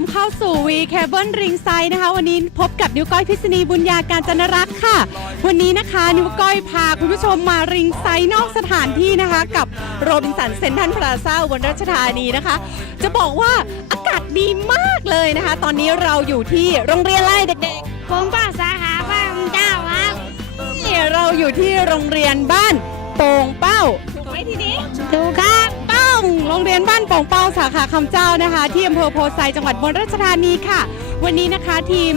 มเข้าสู่วีแคเบิลริงไซนะคะ วันนี้พบกับนิ้วก้อยพิษณีบุญญาการจันรักษ์ค่ะ วันนี้นะคะนิ้วก้อยพาคุณผู้ชมมาริงไซนอกสถานที่นะคะ กับโรบินสันเซนทันพลาซ่าอุบนราชธานีนะคะ จะบอกว่าอากาศดีมากเลยนะคะ ตอนนี้เราอยู่ที่โรงเรียนอะไรเด็กผมป้าสาขาบ้านเจ้าครับๆนี่เราอยู่ที่โรงเรียนบ้านโป่งเป้าถูกไหมทีนี้ถูกครับต้อ งโรงเรียนบ้านโป่งเป้าสาขาคำเจ้านะคะ ที่อำเภอโพไซจังหวัดบนราชธานีค่ะ วันนี้นะคะทีม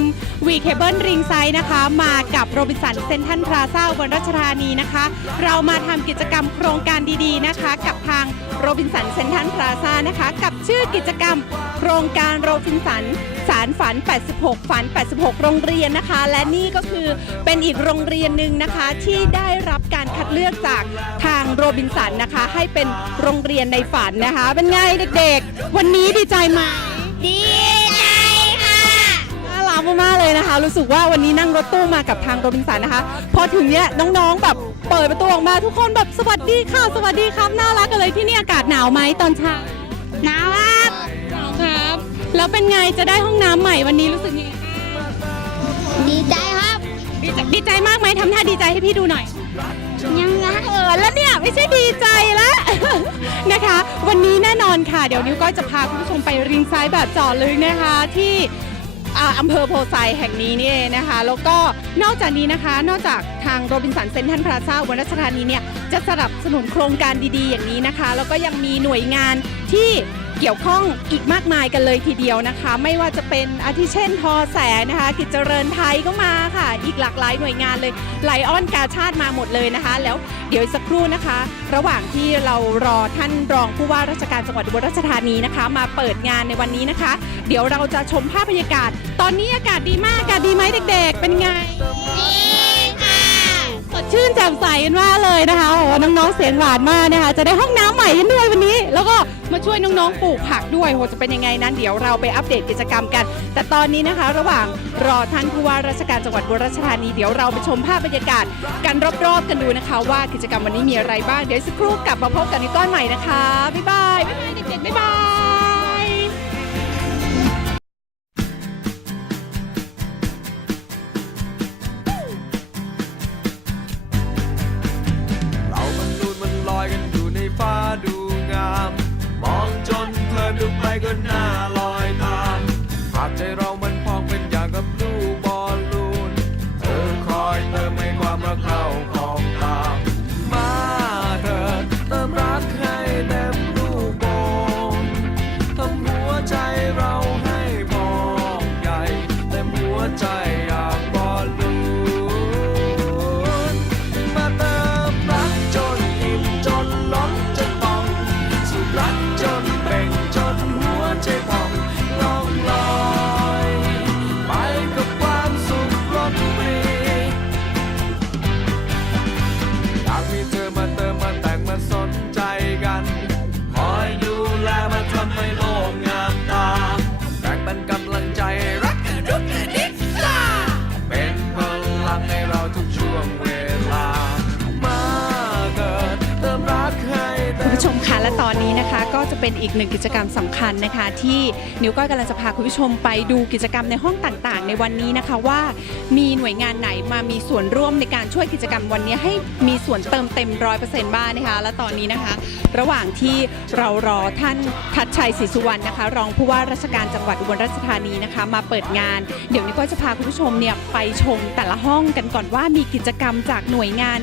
วีเคเบิลริงไซนะคะ มากับโรบินสันเซนทันพลาซ่าบนราชธานีนะคะ เรามาทำกิจกรรมโครงการดีๆนะคะ กับทางโรบินสันเซนทันพลาซ่านะคะกับ ชื่อกิจกรรม โครงการโรบินสัน สารฝัน 86 ฝัน 86 โรงเรียนนะคะ และนี่ก็คือเป็นอีกโรงเรียนหนึ่งนะคะ ที่ได้รับการคัดเลือกจากทางโรบินสันนะคะ ให้เป็นโรงเรียนในฝันนะคะ เป็นไงเด็กๆ วันนี้ดีใจไหมดีใจค่ะน่ารักมากๆเลยนะคะ รู้สึกว่าวันนี้นั่งรถตู้มากับทางโรบินสันนะคะ พอถึงเนี้ยน้องๆแบบเปิดประตูออกมาทุกคนแบบสวัสดีค่ะ สวัสดีครับน่ารักกันเลยที่นี่อากาศหนาวไหมตอนเช้าหนาว แล้วเป็นไงจะได้ห้องน้ำใหม่วันนี้รู้สึกยังไงดีใจครับ ดีใจดีใจมากไหมทำท่าดีใจให้พี่ดูหน่อย ยังไงเออแล้วเนี่ยไม่ใช่ดีใจแล้ว นะคะ วันนี้แน่นอนค่ะ เดี๋ยวนิ้วก้อยจะพาคุณผู้ชมไปริงไซด์แบบเจอดลึกนะคะ ที่อ่าอำเภอโพไซแห่งนี้นี่เองนะคะ แล้วก็นอกจากนี้นะคะ นอกจากทางโรบินสันเซนทันพลาซ่าอุบนราชธานีเนี่ยจะสนับสนุนโครงการดีๆ อย่างนี้นะคะ แล้วก็ยังมีหน่วยงานที่ เกี่ยวข้องอีกมากมายกันเลยทีเดียวนะคะ ไม่ว่าจะเป็นอาทิเช่นทอแสนะคะ กิจเจริญไทยก็มาค่ะ อีกหลากหลายหน่วยงานเลยไลออนกาชาติมาหมดเลยนะคะ แล้วเดี๋ยวอีกสักครู่นะคะ ระหว่างที่เรารอท่านรองผู้ว่าราชการจังหวัดอุบลราชธานีนะคะ มาเปิดงานในวันนี้นะคะ เดี๋ยวเราจะชมภาพบรรยากาศ ตอนนี้อากาศดีมากอากาศดีไหมเด็ก ๆ เป็นไงดีค่ะสดชื่นแจ่มใสกันมากเลยนะคะโอ้โหน้องๆเสียงหวานมากนะคะ จะได้ห้องน้ำใหม่กันด้วยวันนี้ แล้วก็ มาช่วยน้องๆปลูกผักด้วยโหจะเป็นยังไงนั้นเดี๋ยวเราไปอัปเดตกิจกรรมกัน แต่ตอนนี้นะคะ ระหว่างรอท่านผู้ว่าราชการจังหวัดบุรีรัมย์ธานีเดี๋ยวเราไปชมภาพบรรยากาศกันรอบๆกันดูนะคะ ว่ากิจกรรมวันนี้มีอะไรบ้างเดี๋ยวสักครู่กลับมาพบกันในก้อนใหม่นะคะบ๊ายบายบ๊ายบายเด็กๆบ๊ายบาย กิจกรรมสำคัญนะคะ ที่นิ้วก้อยกำลังจะพาคุณผู้ชมไปดูกิจกรรมในห้องต่างๆ ในวันนี้นะคะว่ามีหน่วยงานไหนมามีส่วนร่วมในการช่วยกิจกรรมวันนี้ให้มีส่วนเติมเต็มร้อยเปอร์เซ็นต์บ้างนะคะ และตอนนี้นะคะ ระหว่างที่เรารอท่านทัดชัยศรีสุวรรณนะคะ รองผู้ว่าราชการจังหวัดอุบลราชธานีนะคะ มาเปิดงาน เดี๋ยวนี้ก็จะพาคุณผู้ชมเนี่ยไปชมแต่ละห้องกันก่อนว่ามีกิจกรรมจากหน่วยงาน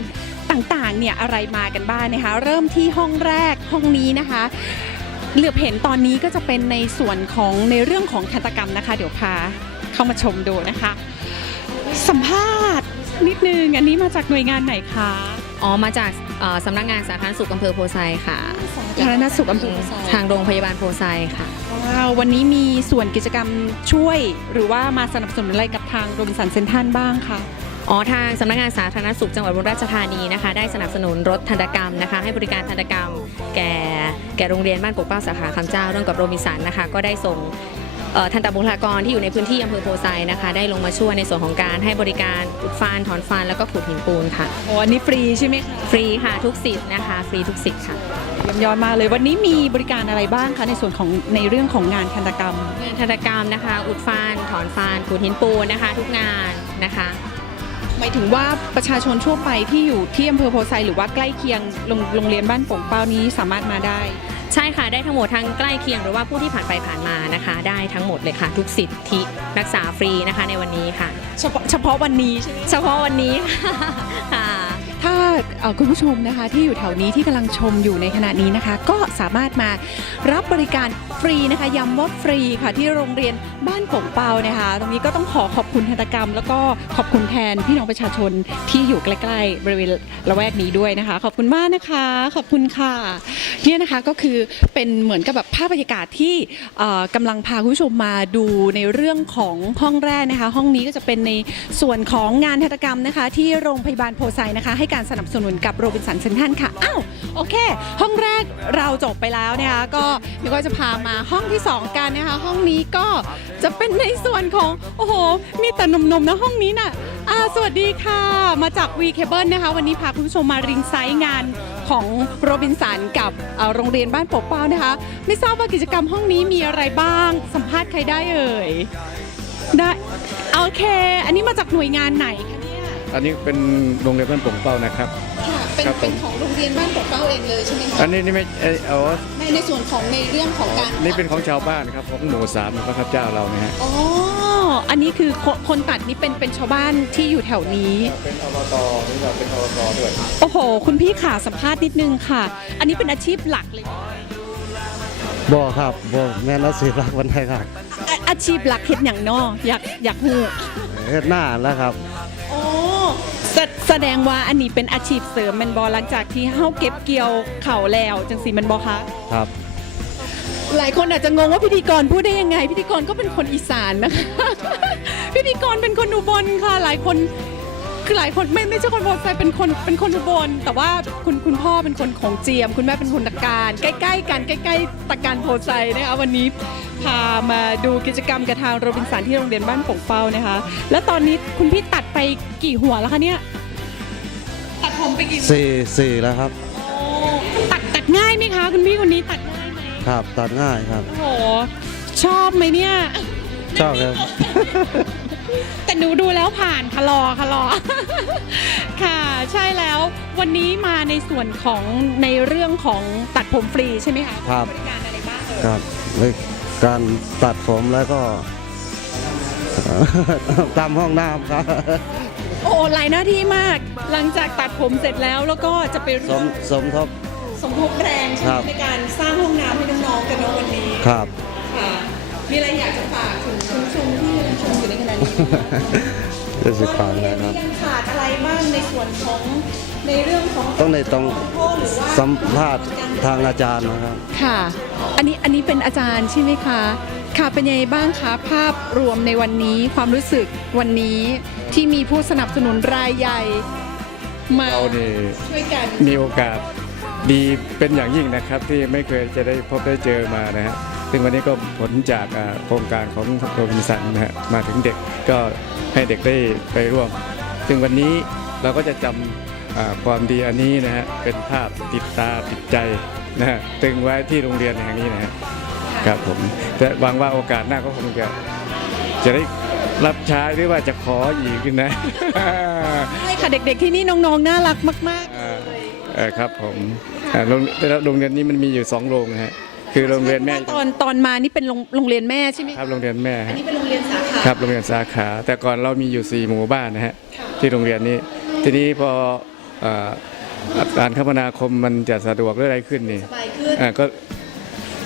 ต่างๆเนี่ยอะไรมากันบ้างนะคะ เริ่มที่ห้องแรกห้องนี้นะคะ เหลือบเห็นตอนนี้ก็จะเป็นในส่วนของในเรื่องของทันตกรรมนะคะ เดี๋ยวพาเข้ามาชมดูนะคะ สัมภาษณ์นิดนึงอันนี้มาจากหน่วยงานไหนคะอ๋อมาจากเอ่อสำนักงานสาธารณสุขอำเภอโพไซค่ะสาธารณสุขอำเภอทางโรงพยาบาลโพไซค่ะ ว้าววันนี้มีส่วนกิจกรรมช่วย หรือว่ามาสนับสนุนอะไรกับทางโรบินสันเซนทันบ้างคะ อ๋อทางสำนักงานสาธารณสุขจังหวัดอุบลราชธานีนะคะ ได้สนับสนุนรถทันตกรรมนะคะ ให้บริการทันตกรรม แก่แก่โรงเรียนบ้านปกเป้าสาขาคำเจ้าร่วมกับโรบินสันนะคะ ก็ได้ส่งเอ่อทันตบุคลากรที่อยู่ในพื้นที่อำเภอโพไซนะคะ ได้ลงมาช่วยในส่วนของการให้บริการอุดฟันถอนฟันแล้วก็ขูดหินปูนค่ะโอ้อันนี้ฟรีใช่ไหมคะฟรีค่ะทุกสิทธิ์นะคะฟรีทุกสิทธิ์ค่ะเยี่ยมยอดมากเลยวันนี้มีบริการอะไรบ้างคะในส่วนของในเรื่องของงานทันตกรรมงานทันตกรรมนะคะ อุดฟันถอนฟันขูดหินปูนนะคะ ทุกงานนะคะหมายถึงว่าประชาชนทั่วไปที่อยู่ที่อำเภอโพไซหรือว่าใกล้เคียงโรงโรงเรียนบ้านโป่งเป้านี้สามารถมาได้ ใช่ค่ะได้ทั้งหมดทั้งใกล้เคียงหรือว่าผู้ที่ผ่านไปผ่านมานะคะ ได้ทั้งหมดเลยค่ะ ทุกสิทธิรักษาฟรีนะคะในวันนี้ค่ะ เฉพาะเฉพาะวันนี้ใช่ไหมเฉพาะวันนี้ค่ะ ถ้าเอ่อ คุณผู้ชมนะคะที่อยู่แถวนี้ที่กำลังชมอยู่ในขณะนี้นะคะ ก็สามารถมารับบริการฟรีนะคะย้ำว่าฟรีค่ะที่โรงเรียนบ้านโป่งเปานะคะ ตรงนี้ก็ต้องขอขอบคุณทันตกรรม แล้วก็ขอบคุณแทนพี่น้องประชาชนที่อยู่ใกล้ๆบริเวณละแวกนี้ด้วยนะคะ ขอบคุณมากนะคะ ขอบคุณค่ะเนี่ยนะคะก็คือเป็นเหมือนกับแบบภาพบรรยากาศที่เอ่อกำลังพาคุณผู้ชมมาดูในเรื่องของห้องแรกนะคะ ห้องนี้ก็จะเป็นในส่วนของงานทันตกรรมนะคะ ที่โรงพยาบาลโพไซนะคะให้การสนับสนุนกับโรบินสันเซนทันค่ะ อ้าว โอเค ห้องแรกเราจบไปแล้วนะคะก็เดี๋ยวก็จะพามาห้องที่ 2 กันนะคะ ห้องนี้ก็จะเป็นในส่วนของ โอ้โห มีแต่หนมๆนะห้องนี้น่ะอ่าสวัสดีค่ะ มาจาก V Cable นะคะ วันนี้พาคุณผู้ชมมาริงไซต์งานของโรบินสันกับโรงเรียนบ้านป่งเป้านะคะ ไม่ทราบว่ากิจกรรมห้องนี้มีอะไรบ้าง สัมภาษณ์ใครได้เอ่ย ได้ โอเค อันนี้มาจากหน่วยงานไหนคะ อันนี้เป็นโรงเรียนบ้านโป่งเป้านะครับ ค่ะเป็นครับผม เป็นของโรงเรียนบ้านโป่งเป้าเองเลยใช่ไหมคะอันนี้นี่ไม่เอยเอาในในส่วนของในเรื่องของการนี่เป็นของชาวบ้านครับของหมู่สามพระครับเจ้าเรานะฮะอ๋ออันนี้คือคนคนตัดนี่เป็นเป็นชาวบ้านที่อยู่แถวนี้ เป็นอบตนี่เราเป็นอบตด้วยโอ้โห คุณพี่ขาสัมภาษณ์นิดนึงค่ะ อันนี้เป็นอาชีพหลักเลยบ่ครับบ่แม่นอาชีพหลักวันไทยครับอาอาชีพหลักเฮ็ดอย่างนออยากอยากหูเฮ็ดหน้าแล้วครับ โอ้ แสแสดงว่าอันนี้เป็นอาชีพเสริมแมันบอหลังจากที่เฮาเก็บเกี่ยวเข่าวแล้วจังสีมันบอคะครับหลายคนอาจจะงงว่าพิธีกรพูดได้ยังไง พิธีกรก็เป็นคนอีสานนะคะ พิธีกรเป็นคนอุบลค่ะหลายคน คือหลายคนไม่ไม่ใช่คนโพไซเป็นคนเป็นคนอุบลแต่ว่าคุณคุณพ่อเป็นคนของเจียม คุณแม่เป็นคนตะการ ใกล้ ๆ กันใกล้ ๆตะการโพไซนะคะวันนี้พามาดูกิจกรรมกับทางโรบินสันที่โรงเรียนบ้านโป่งเป้านะคะ แล้วตอนนี้คุณพี่ตัดไปกี่หัวแล้วคะเนี่ยตัดผมไปกี่หัวสี่สี่แล้วครับ โอ้ตัดตัดง่ายไหมคะ คุณพี่คนนี้ตัดง่ายไหมครับตัดง่ายครับ โอ้โหชอบไหมเนี่ย ชอบครับ แต่หนูดูแล้วผ่านค่ะรอค่ะรอค่ะ ใช่แล้ววันนี้มาในส่วนของในเรื่องของตัดผมฟรีใช่ไหมคะครับ บริการอะไรบ้างเอ่ย ครับเลยการตัดผมแล้วก็ ตามห้องน้ำครับ โอ้ หลายหน้าที่มาก หลังจากตัดผมเสร็จแล้วแล้วก็จะไปสร่วมมสมทบ สมทบแรงใช่ไหครัมบ ในการสร้างห้องน้ำให้น้องๆกันเนาะวันนี้ ครับ ค่ะ มีอะไรอยากจะฝากถึงคุณผู้ชมที่กำลังชม อยู่ในขณะนี้จะสิฟังแล้วครับ ยังขาดอะไรบ้างในส่วนของในเรื่องของต้องในต้องโทษหรือว่าสัมภาษณ์ทางอาจารย์นะครับ ค่ะ อันนี้อันนี้เป็นอาจารย์ใช่ไหมคะ ค่ะเป็นยังไงบ้างคะภาพรวมในวันนี้ความรู้สึกวันนี้ที่มีผู้สนับสนุนรายใหญ่มาเรานี่ช่วยกันมีโอกาสดีเป็นอย่างยิ่งนะครับ ที่ไม่เคยจะได้พบได้เจอมานะฮะ ซึ่งวันนี้ก็ผลจากอ่าโครงการของโรบินสันนะฮะมาถึงเด็กก็ให้เด็กได้ไปร่วม ซึ่งวันนี้เราก็จะจำอ่าความดีอันนี้นะฮะเป็นภาพติดตาติดใจนะฮะตึงไว้ที่โรงเรียนแห่งนี้นะฮะครับผมแต่หวังว่าโอกาสหน้าก็คงจะจะได้รับใช้หรือว่าจะขออีกนะใช่ค่ะเด็กๆที่นี่น้องๆ น่ารักมากอ่าเออครับผมอ่าโรงแต่ละโรงเรียนนี้มันมีอยู่สองโรงนะฮะ คือๆโรงเรียนแม่ตอนตอนมานี่เป็นโรงโรงเรียนแม่ใช่ไหมคคะรับโรงเรียนแม่อันฮะนี้เป็นโรงเรียนสาขาครับโรงเรียนสาขา แต่ก่อนเรามีอยู่สี่หมู่บ้านนะฮะที่โรงเรียนนี้ ทีนี้พอเอ่อการคมนาคมมันจะสะดวกหรืออะไรขึ้นนี่สบายขึ้นอ่าก็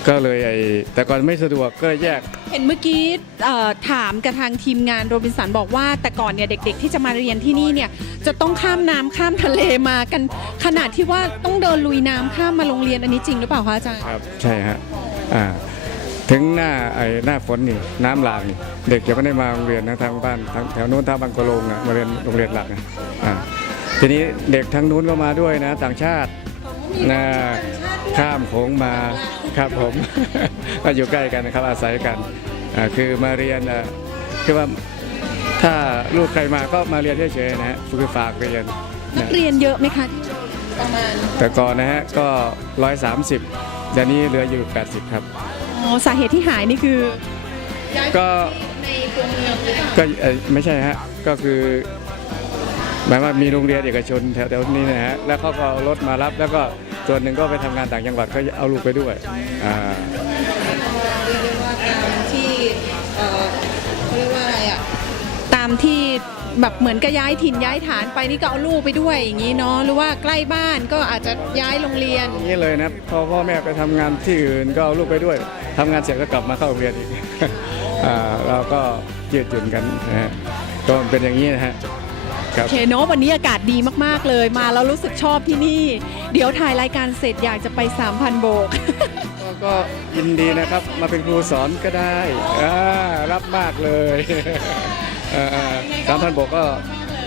ก็เลยไอ้แต่ก่อนไม่สะดวกก็เลยแยก เห็นเมื่อกี้เอ่อถามกับทางทีมงานโรบินสันบอกว่า แต่ก่อนเนี่ยเด็ก ๆ ที่จะมาเรียนที่นี่เนี่ยจะต้องข้ามน้ำข้ามทะเลมากัน ขนาดที่ว่าต้องเดินลุยน้ำข้ามมาโรงเรียนอันนี้จริงหรือเปล่าคะอาจารย์ ครับใช่ฮะอ่าถึงหน้าไอ้หน้าฝนนี่น้ำหลากนี่เด็กจะไม่ได้มาโรงเรียนนะทางบ้านทางแถวโน้นทางบางกะโลงอะมาเรียนโรงเรียนหลักนะอ่าทีนี้เด็กทางนู้นก็มาด้วยนะ ต่างชาติ นะข้ามโขงมาครับผม มาอยู่ใกล้กันนะครับอาศัยกันอ่าคือมาเรียนอะคือว่าถ้าลูกใครมาก็มาเรียนเฉยๆนะฮะคือฝากเรียนนันะกเรียนเยอะไหมคะประมาณแต่ก่อนนะฮะก็130เดี๋ยวนี้เหลืออยู่ 80 ครับอ๋อสาเหตุที่หายนี่คือย้ายก็ในตัวเมืองหรือเปล่าก็เอ่อไม่ใช่ฮะก็คือ หมายว่ามีโรงเรียนเอกชนแถวๆนี้นะฮะแล้วเขาก็เอารถมารับ แล้วก็ส่วนหนึ่งก็ไปทำงานต่างจังหวัดก็เอาลูกไปด้วยอ่าเรียกได้ว่าตามที่เอ่อเขาเรียกว่าอะไรอะตามที่แบบเหมือนกับย้ายถิ่นย้ายฐานไปนี่ก็เอาลูกไปด้วยอย่างนี้เนาะหรือว่าใกล้บ้านก็อาจจะย้ายโรงเรียน อย่างนี้เลยนะครับพอพ่อแม่ไปทำงานที่อื่นก็เอาลูกไปด้วยทำงานเสร็จก็กลับมาเข้าโรงเรียนอีก อ่าเราก็ยืดหยุ่นกันนะฮะก็เป็นอย่างนี้นะฮะ ครับโอเคเนาะวันนี้อากาศดีมากๆเลยมาแล้วรู้สึกชอบที่นี่ เดี๋ยวถ่ายรายการเสร็จอยากจะไป 3,000 โบก ก็ก็ยินดีนะครับ มาเป็นครูสอนก็ได้อ่ารับมากเลยสามพันบกก็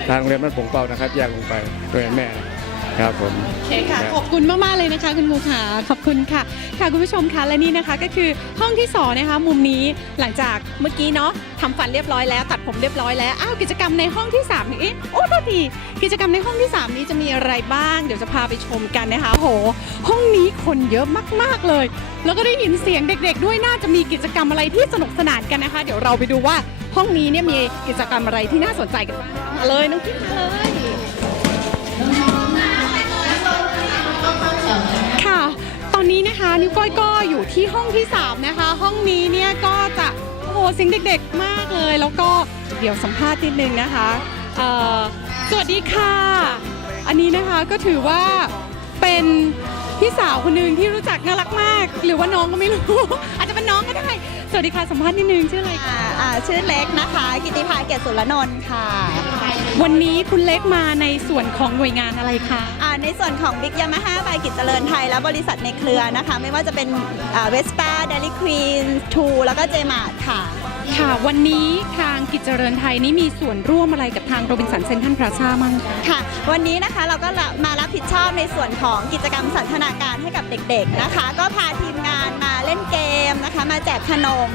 ทางโรงเรียนบ้านผงเป่านะครับแยกลงไปด้วยแม่ครับ ผม โอเคค่ะ ขอบคุณมาก ๆ เลยนะคะ คุณครูขาขอบคุณค่ะ ค่ะคุณผู้ชมคะและนี่นะคะก็คือห้องที่สองนะคะมุมนี้หลังจากเมื่อกี้เนาะทำฟันเรียบร้อยแล้ว ตัดผมเรียบร้อยแล้วอ้าวกิจกรรมในห้องที่3นี่เอ๊ะโอ้โทษทีกิจกรรมในห้องที่ 3 นี้จะมีอะไรบ้าง เดี๋ยวจะพาไปชมกันนะคะโห ห้องนี้คนเยอะมาก ๆ เลย แล้วก็ได้ยินเสียงเด็ก ๆ ด้วยน่าจะมีกิจกรรมอะไรที่สนุกสนานกันนะคะ เดี๋ยวเราไปดูว่าห้องนี้เนี่ยมีกิจกรรมอะไรที่น่าสนใจกันบ้างมาเลยน้องกิ๊ฟมาเลย นิ้วก้อยก็อยู่ที่ห้องที่ 3 นะคะ ห้องนี้เนี่ยก็จะโอ้โหสียงเด็กๆมากเลย แล้วก็เดี๋ยวสัมภาษณ์นิดนึงนะคะสวัสดีค่ะ อันนี้นะคะก็ถือว่าเป็นพี่สาวคนหนึ่งที่รู้จักน่ารักมาก หรือว่าน้องก็ไม่รู้ อาจจะเป็นน้องก็ได้ สวัสดีค่ะสัมภาษณ์นิดนึงชื่ออะไรคะอ่าอ่าชื่อเล็กนะคะ กิติภาเกศสุรนนท์ค่ะ วันนี้คุณเล็กมาในส่วนของหน่วยงานอะไรคะอ่าในส่วนของบิ๊กยามาฮ่าบายกิจเจริญไทย และบริษัทในเครือนะคะ ไม่ว่าจะเป็นเวสป้าเดลิควีนทูแล้วก็เจมาร์ค่ะ ค่ะ วันนี้ทางกิจเจริญไทยนี่มีส่วนร่วมอะไรกับทางโรบินสันเซนทันพลาซ่ามั่งค่ะ วันนี้นะคะเราก็มารับผิดชอบในส่วนของกิจกรรมสันทนาการให้กับเด็กๆนะคะ ก็พาทีมงานมาเล่นเกมนะคะ มาแจกขนม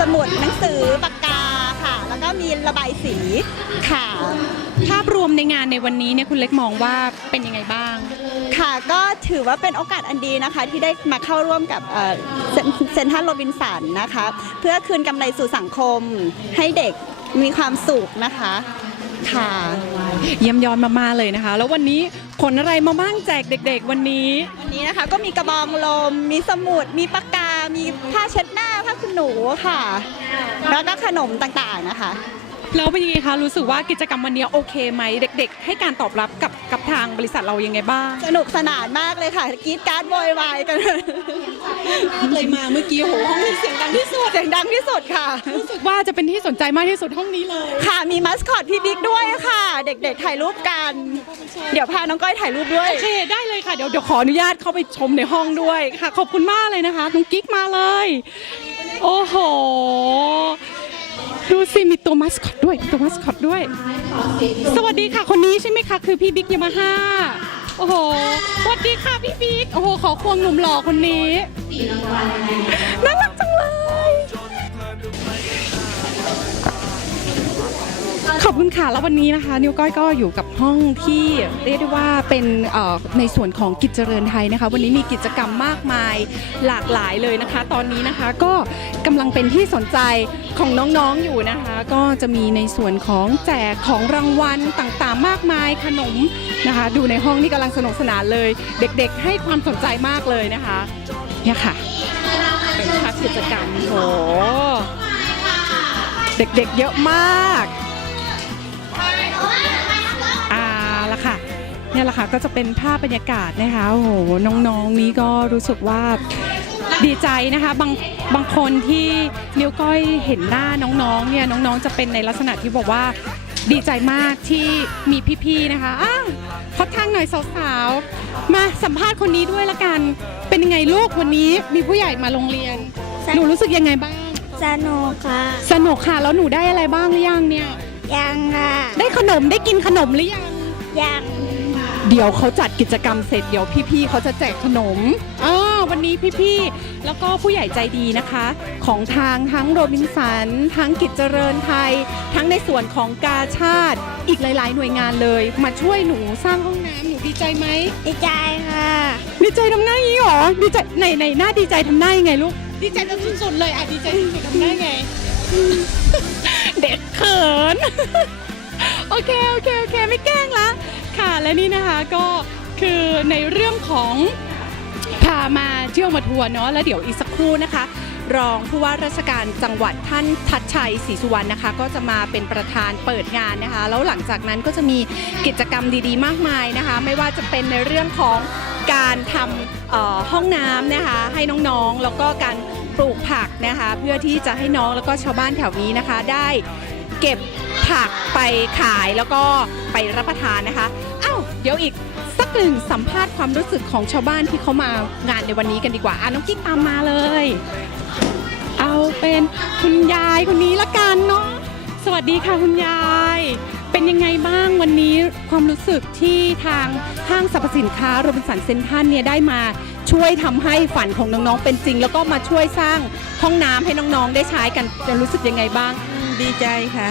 สมุดหนังสือปากกาค่ะแล้ว ก็มีระบายสีค่ะ ภาพรวมในงานในวันนี้เนี่ยคุณเล็กมองว่าเป็นยังไงบ้าง ค่ะก็ถือว่าเป็นโอกาสอันดีนะคะ ที่ได้มาเข้าร่วมกับเอ่อเซ็นเซ็นทรัลโรบินสันนะคะ เพื่อคืนกำไรสู่สังคม ให้เด็กมีความสุขนะคะค่ะ เยี่ยมยอดมากๆเลยนะคะ แล้ววันนี้ขนอะไรมาบ้างแจกเด็ก ๆ วันนี้ วันนี้นะคะก็มีกระบองลม มีสมุด มีปากกา มีผ้าเช็ดหน้าผ้าคุณหนูค่ะ แล้วก็ขนมต่างๆนะคะ แล้วเป็นยังไงคะ รู้สึกว่ากิจกรรมวันนี้โอเคไหมเด็ก ๆ ให้การตอบรับกับกับทางบริษัทเรายังไงบ้าง สนุกสนานมากเลยค่ะกรีดการ์ดโวยวายกันเลยมาเมื่อกี้โหห้องนี้เสียงดังที่สุดเสียงดังที่สุดค่ะ รู้สึกว่าจะเป็นที่สนใจมากที่สุดห้องนี้เลย ค่ะมีมัสคอตพี่บิ๊กด้วยค่ะ เด็กๆถ่ายรูปกัน เดี๋ยวพาน้องก้อยถ่ายรูปด้วย โอเคได้เลยค่ะเดี๋ยวเดี๋ยวขออนุญาตเข้าไปชมในห้องด้วยค่ะ ขอบคุณมากเลยนะคะน้องกิ๊กมาเลย โอ้โห ดูสิมีตัวมัสคอตด้วยตัวมัสคอตด้วย สวัสดีค่ะคนนี้ใช่ไหมคะ คือพี่บิ๊กยามาฮ่าโอ้โหสวัสดีค่ะพี่บิ๊กโอ้โหขอควงหนุ่มหล่อคนนี้น่ารักจัง ขอบคุณค่ะ แล้ววันนี้นะคะ นิวก้อยก็อยู่กับห้องที่เรียกได้ว่าเป็นเอ่อในส่วนของกิจเจริญไทยนะคะ วันนี้มีกิจกรรมมากมายหลากหลายเลยนะคะ ตอนนี้นะคะก็กำลังเป็นที่สนใจของน้องๆอยู่นะคะ ก็จะมีในส่วนของแจกของรางวัลต่างๆ มากมายขนมนะคะ ดูในห้องนี่กำลังสนุกสนานเลย เด็กๆ ให้ความสนใจมากเลยนะคะเนี่ยค่ะเป็นภาพกิจกรรมโหเด็กๆเยอะมาก นี่ยแหละค่ะก็จะเป็นภาพบรรยากาศนะคะโอ้โหน้องๆนี้ก็รู้สึกว่าดีใจนะคะบางบางคนที่นิ้วก้อยเห็นหน้าน้องๆเนี่ยน้องๆจะเป็นในลักษณะที่บอกว่าดีใจมากที่มีพี่ๆนะคะอ้าวขอทางหน่อยสาวๆมาสัมภาษณ์คนนี้ด้วยละกัน เป็นยังไงลูกวันนี้มีผู้ใหญ่มาโรงเรียนหนูรู้สึกยังไงบ้างสนุกค่ะ สนุกค่ะแล้วหนูได้อะไรบ้างหรือยังเนี่ยยังค่ะได้ขนมได้กินขนมหรือยังยัง เดี๋ยวเขาจัดกิจกรรมเสร็จเดี๋ยวพี่ๆเขาจะแจกขนมอ้าววันนี้พี่ๆ แล้วก็ผู้ใหญ่ใจดีนะคะ ของทางทั้งโรบินสัน ทั้งกิจเจริญไทย ทั้งในส่วนของกาชาติ อีกหลาย ๆ หน่วยงานเลย มาช่วยหนูสร้างห้องน้ำหนูดีใจไหมดีใจค่ะ ดีใจทำหน้าอย่างนี้หรอดีใจไหนไหนหน้าดีใจทำหน้ายังไงลูกดีใจแบบสุดๆเลยอะดีใจสุดๆทำหน้าไง เด็กเขินโอเคโอเคโอเคไม่แกล้งละ ค่ะและนี่นะคะก็คือในเรื่องของพามาเที่ยวมาทัวร์เนาะแล้วเดี๋ยวอีกสักครู่นะคะ รองผู้ว่าราชการจังหวัดท่านทัดชัยศรีสุวรรณนะคะ ก็จะมาเป็นประธานเปิดงานนะคะ แล้วหลังจากนั้นก็จะมีกิจกรรมดีๆ มากมายนะคะ ไม่ว่าจะเป็นในเรื่องของการทำห้องน้ำนะคะให้น้องๆ แล้วก็การปลูกผักนะคะ เพื่อที่จะให้น้องแล้วก็ชาวบ้านแถวนี้นะคะได้ เก็บผักไปขายแล้วก็ไปรับประทานนะคะอ้าวเดี๋ยวอีกสักหนึ่งสัมภาษณ์ความรู้สึกของชาวบ้านที่เขามางานในวันนี้กันดีกว่าอะน้องกิ๊กตามมาเลย เอาเป็นคุณยายคนนี้ละกันเนาะสวัสดีค่ะคุณยาย เป็นยังไงบ้างวันนี้ความรู้สึกที่ทางห้างสรรพสินค้าโรบินสันเซ็นทรัลเนี่ยได้มาช่วยทำให้ฝันของน้องๆเป็นจริง แล้วก็มาช่วยสร้างห้องน้ำให้น้องๆได้ใช้กันจะรู้สึกยังไงบ้าง ดีใจค่ะ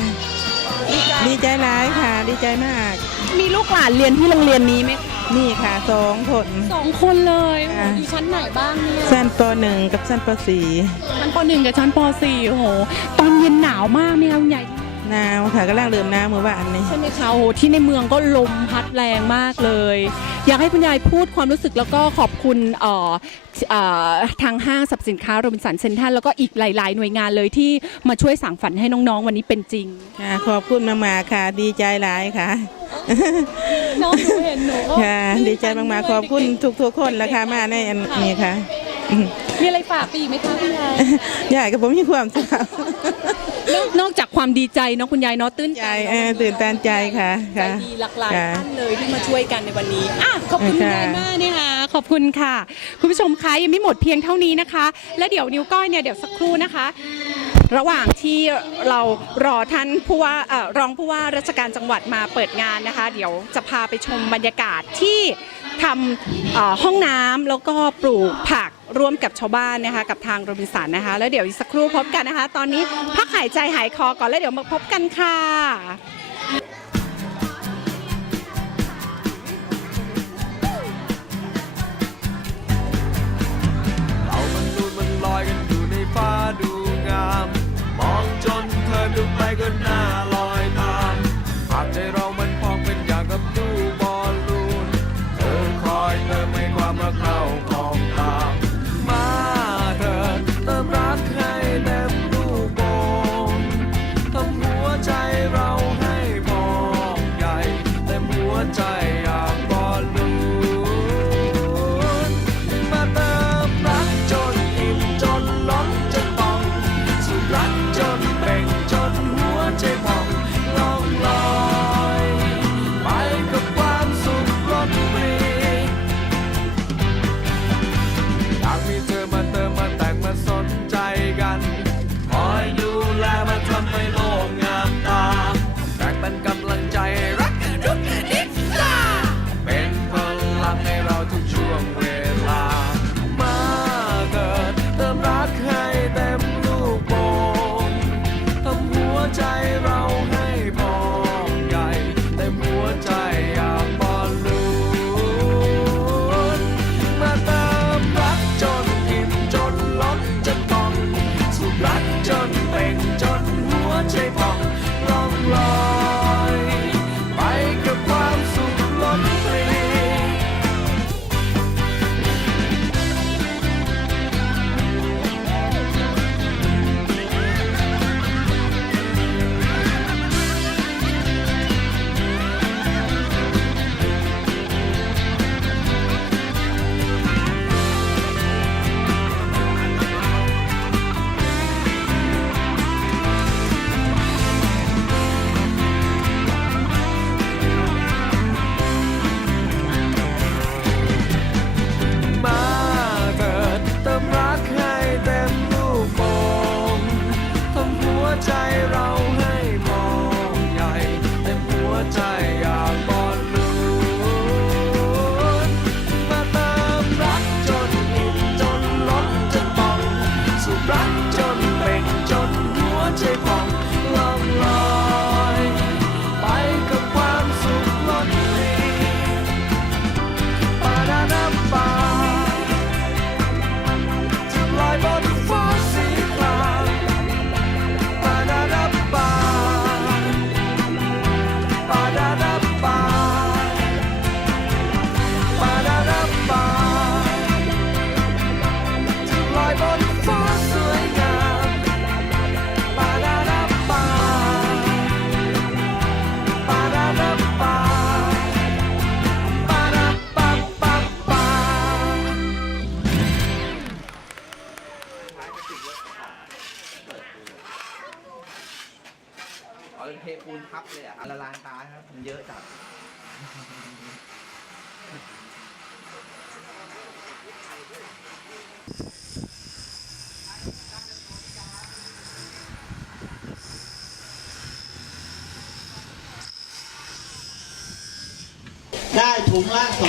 ดีใจร้ายค่ะ ดีใจมาก มีลูกหลานเรียนที่โรงเรียนนี้ไหมนี่ค่ะสองคน สองคนเลยค่ะ อยู่ชั้นไหนบ้างเนี่ยสั้นปหนึ่งกับสั้นปสี่ชั้นปหนึ่งกับชั้นปสี่โอ้โห ตอนเย็นหนาวมากไหมคะคุณยาย หนาวค่ะก็ล่างเริ่มหน้ำเมื่อวานนี้ใช่ไหมคะโอ้โหที่ในเมืองก็ลมพัดแรงมากเลย อยากให้คุณยายพูดความรู้สึกแล้วก็ขอบคุณเอ่อเอ่อทางห้างสรรพสินค้าโรบินสันเซ็นทรัลแล้วก็อีกหลาย ๆ หน่วยงานเลยที่มาช่วยสั่งฝันให้น้องๆ วันนี้เป็นจริงค่ะขอบคุณมากๆค่ะ ดีใจหลายค่ะ น้องหนูเห็นหนูก็ค่ะ ดีใจมากๆขอบคุณทุกๆคนแล้วค่ะมาในอันนี้ค่ะอืมมีอะไรฝากไปอีกไหมคะคุณยาย ยายกับผมมีความสุข นอกนอกจากความดีใจเนาะคุณยายเนาะตื้นใจเออตื่นตันใจค่ะใจค่ะ ดีหลากๆค่ะท่านเลยที่มาช่วยกันในวันนี้อะขอบคุณคุณค่ะยายมากนะคะขอบคุณค่ะ คุณผู้ชมคะยังไม่หมดเพียงเท่านี้นะคะ แล้วเดี๋ยวนิ้วก้อยเนี่ยเดี๋ยวสักครู่นะคะ ระหว่างที่เรารอท่านผู้ว่าเอ่อรองผู้ว่าราชการจังหวัดมาเปิดงานนะคะ เดี๋ยวจะพาไปชมบรรยากาศที่ ทำห้องน้ำแล้วก็ปลูกผักร่วมกับชาวบ้านนะคะ กับทางโรบินสันนะคะ แล้วเดี๋ยวอีกสักครู่พบกันนะคะ ตอนนี้พักหายใจหายคอก่อนแล้วเดี๋ยวมาพบกันค่ะฟ้าดูงาม มองจนเธอดูไปก็น่า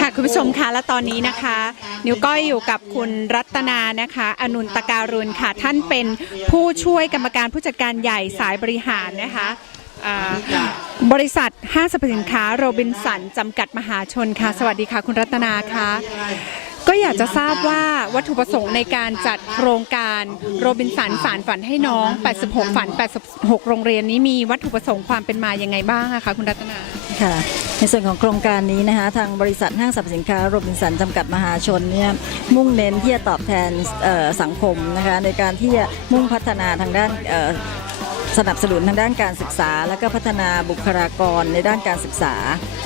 ค่ะคุณผู้ชมคะและตอนนี้นะคะ นิวก้อยอยู่กับคุณรัตนานะคะ อนุนตการุณค่ะท่านเป็นผู้ช่วยกรรมการผู้จัดการใหญ่สายบริหารนะคะบริษัทห้างสรรพสินค้าโรบินสันจำกัดมหาชนค่ะ สวัสดีค่ะ คุณรัตนาค่ะก็อยากจะทราบว่า วัตถุประสงค์ในการจัดโครงการโรบินสันสารฝันให้น้อง 86 ฝัน 86 โรงเรียนนี้มีวัตถุประสงค์ความเป็นมายังไงบ้างคะคุณรัตนาค่ะในส่วนของโครงการนี้นะคะทางบริษัทห้างสรรพสินค้าโรบินสันจำกัดมหาชนเนี่ยมุ่งเน้นที่จะตอบแทนสังคมนะคะในการที่จะมุ่งพัฒนาทางด้าน สนับสนุนทางด้านการศึกษา และก็พัฒนาบุคลากรในด้านการศึกษา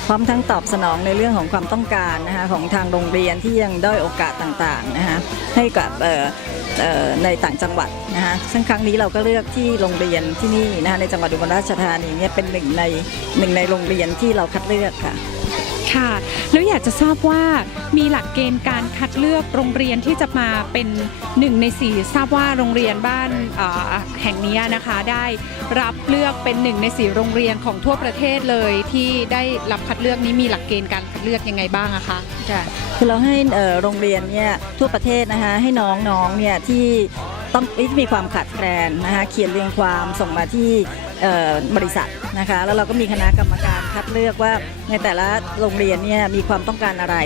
พร้อมทั้งตอบสนองในเรื่องของความต้องการนะคะของทางโรงเรียนที่ยังด้อยโอกาสต่างๆนะคะให้กับในต่างจังหวัดนะคะซึ่งครั้งนี้เราก็เลือกที่โรงเรียนที่นี่นะคะในจังหวัดอุบลราชธานีเนี่ยเป็นหนึ่งในหนึ่งในโรงเรียนที่เราคัดเลือกค่ะ ค่ะ แล้วอยากจะทราบว่ามีหลักเกณฑ์การคัดเลือกโรงเรียนที่จะมาเป็นหนึ่งในสี่ทราบว่าโรงเรียนบ้านเอ่อแห่งนี้นะคะ ได้รับเลือกเป็นหนึ่งในสี่โรงเรียนของทั่วประเทศเลยที่ได้รับคัดเลือกนี้มีหลักเกณฑ์การคัดเลือกยังไงบ้างอะคะ ค่ะคือเราให้เอ่อโรงเรียนเนี่ยทั่วประเทศนะคะให้น้องๆเนี่ยที่ต้องที่มีความขาดแคลนนะคะเขียนเรียงความส่งมาที่ บริษัทนะคะแล้วเราก็มีคณะกรรมการคัดเลือกว่าในแต่ละโรงเรียนเนี่ยมีความต้องการอะไร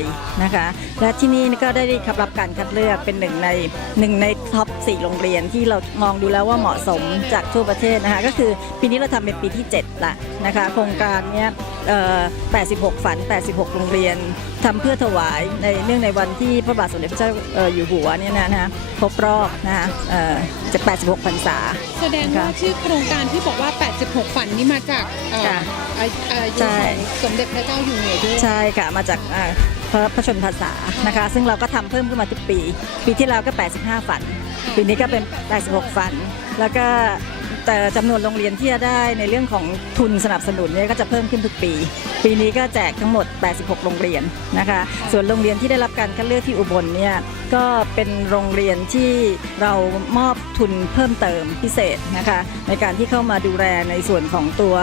นะคะและที่นี่ก็ได้รับการคัดเลือกเป็นหนึ่งในหนึ่งในท็อป4โรงเรียนที่เรามองดูแล้วว่าเหมาะสมจากทั่วประเทศนะคะก็คือปีนี้เราทำเป็นปีที่7ละนะคะโครงการเนี่ย86 ฝัน 86 โรงเรียน ทำเพื่อถวายในเนื่องในวันที่พระบาทสมเด็จพระเจ้าเอ่ออยู่หัวเนี่ยนะฮะครบรอบนะฮะเอ่อจะ86พรรษา แสดงว่าชื่อโครงการที่บอกว่า 86ฝันนี่มาจากเอ่อค่ะอาอายุใช่ของสมเด็จพระเจ้าอยู่หัวด้วยใช่ค่ะมาจากเอ่อพระพระชนภาษานะคะ ซึ่งเราก็ทำเพิ่มขึ้นมาทุกปี ปีที่แล้วก็ 85 ฝัน ปีนี้ก็เป็น 86 ฝัน แล้วก็ แต่จำนวนโรงเรียนที่จะได้ในเรื่องของทุนสนับสนุนเนี่ยก็จะเพิ่มขึ้นทุกปี ปีนี้ก็แจกทั้งหมด 86 โรงเรียนนะคะ ส่วนโรงเรียนที่ได้รับการคัดเลือกที่อุบลเนี่ยก็เป็นโรงเรียนที่เรามอบทุนเพิ่มเติมพิเศษนะคะในการที่เข้ามาดูแลในส่วนของตัว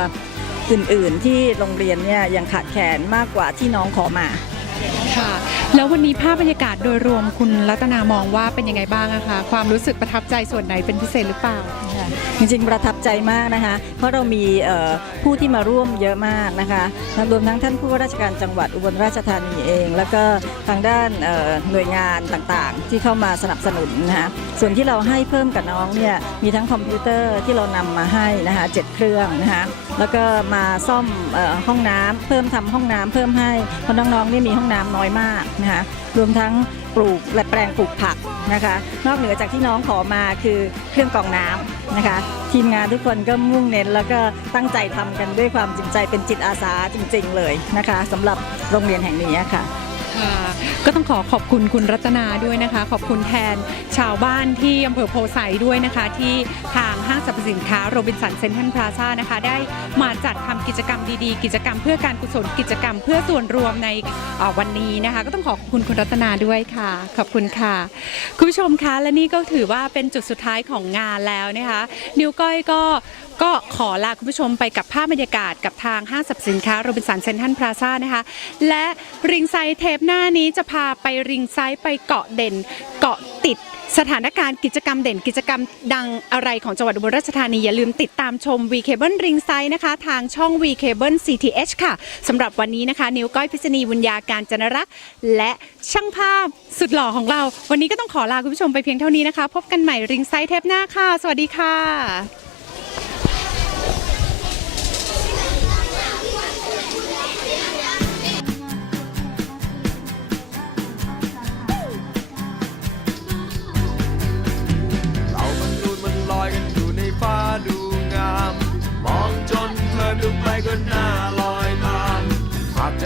อื่นๆ ที่โรงเรียนเนี่ยยังขาดแคลนมากกว่าที่น้องขอมาค่ะ แล้ววันนี้ภาพบรรยากาศโดยรวมคุณรัตนามองว่าเป็นยังไงบ้างอะคะ ความรู้สึกประทับใจส่วนไหนเป็นพิเศษหรือเปล่าค่ะ จริงๆประทับใจมากนะคะ เพราะเรามีผู้ที่มาร่วมเยอะมากนะคะรวมทั้งท่านผู้ว่าราชการจังหวัดอุบลราชธานีเอง แล้วก็ทางด้านหน่วยงานต่างๆ ที่เข้ามาสนับสนุนนะคะส่วนที่เราให้เพิ่มกับน้องเนี่ยมีทั้งคอมพิวเตอร์ที่เรานำมาให้นะคะเจ็ดเครื่องนะคะแล้วก็มาซ่อมห้องน้ำเพิ่มทำห้องน้ำเพิ่มให้เพราะน้องๆนี่มีห้องน้ำน้อยมากนะคะรวมทั้ง ปลูกและแปลงปลูกผักนะคะ นอกเหนือจากที่น้องขอมาคือเครื่องกรองน้ำนะคะ ทีมงานทุกคนก็มุ่งเน้น แล้วก็ตั้งใจทำกันด้วยความจริงใจเป็นจิตอาสาจริง ๆ เลยนะคะสำหรับโรงเรียนแห่งนี้ค่ะค่ะ ก็ต้องขอขอบคุณคุณรัตนาด้วยนะคะ ขอบคุณแทนชาวบ้านที่อำเภอโพไซด้วยนะคะ ที่ทางห้างสรรพสินค้าโรบินสันเซ็นทรัลพลาซ่านะคะ ได้มาจัดทำกิจกรรมดีๆ กิจกรรมเพื่อการกุศลกิจกรรมเพื่อส่วนรวมในวันนี้นะคะ ก็ต้องขอบคุณคุณรัตนาด้วยค่ะ ขอบคุณค่ะ คุณผู้ชมคะและนี่ก็ถือว่าเป็นจุดสุดท้ายของงานแล้วนะคะ นิวก้อยก็ ก็ขอลาคุณผู้ชมไปกับภาพบรรยากาศกับทางห้างสรรพสินค้าโรบินสันเซนทรัลพลาซ่านะคะ และริงไซต์เทปหน้านี้จะพาไปริงไซต์ไปเกาะเด่นเกาะติดสถานการณ์กิจกรรมเด่นกิจกรรมดังอะไรของจังหวัดอุบลราชธานี อย่าลืมติดตามชม V Cable Ring Side นะคะ ทางช่อง V Cable CTH ค่ะสำหรับวันนี้นะคะ นิวก้อยพิษณีวุญญาการจนรักษ์และช่างภาพสุดหล่อของเรา วันนี้ก็ต้องขอลาคุณผู้ชมไปเพียงเท่านี้นะคะ พบกันใหม่ริงไซต์เทปหน้าค่ะ สวัสดีค่ะ นหน้าลอยตามขาดใจ